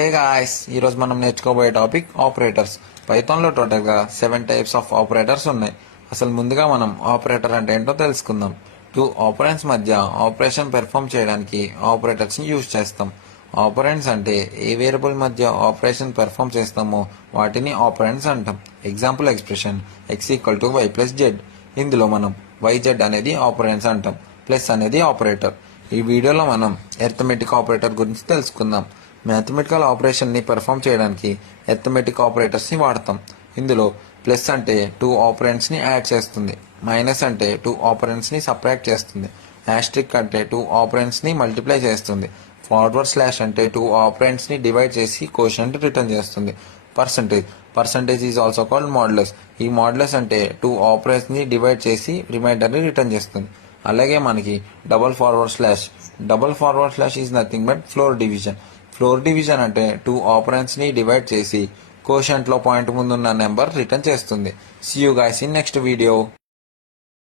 Hey guys, ఈరోజు మనం నేర్చుకోబోయే topic operators. పైథాన్లో టోటల్గా 7 టైప్స్ ఆఫ్ ఆపరేటర్స్ ఉన్నాయి. అసలు ముందుగా మనం ఆపరేటర్ అంటే ఏంటో తెలుసుకుందాం. టూ ఆపరెంట్స్ మధ్య ఆపరేషన్ పెర్ఫామ్ చేయడానికి ఆపరేటర్స్ని యూజ్ చేస్తాం. ఆపరెంట్స్ అంటే ఏ వేరియబుల్ మధ్య ఆపరేషన్ పెర్ఫామ్ చేస్తామో వాటిని ఆపరెంట్స్ అంటాం. Example expression x=y+z. ఇందులో మనం yz అనేది ఆపరెంట్స్ అంటాం, ప్లస్ అనేది ఆపరేటర్. ఈ వీడియోలో మనం అర్థమెటిక్ ఆపరేటర్ గురించి తెలుసుకుందాం. మ్యాథమెటికల్ ఆపరేషన్ని పెర్ఫామ్ చేయడానికి అర్థమెటిక్ ఆపరేటర్స్ని వాడతాం. ఇందులో ప్లస్ అంటే 2 ఆపరెంట్స్ని యాడ్ చేస్తుంది, మైనస్ అంటే 2 ఆపరెంట్స్ని సబ్ట్రాక్ట్ చేస్తుంది, యాస్ట్రిక్ అంటే 2 ఆపరెంట్స్ని మల్టిప్లై చేస్తుంది, ఫార్వర్డ్ స్లాష్ అంటే 2 ఆపరెంట్స్ని డివైడ్ చేసి కోషంట్ రిటర్న్ చేస్తుంది, percentage is also called modulus. ఈ మాడ్యులస్ అంటే 2 ఆపరెంట్స్ని డివైడ్ చేసి రిమైండర్ని రిటర్న్ చేస్తుంది. అలాగే మనకి double forward slash is nothing but floor division అంటే 2 ఆపరెంట్స్ని డివైడ్ చేసి కోషంట్లో పాయింట్ ముందున్న నెంబర్ రిటర్న్ చేస్తుంది. See you guys in next video.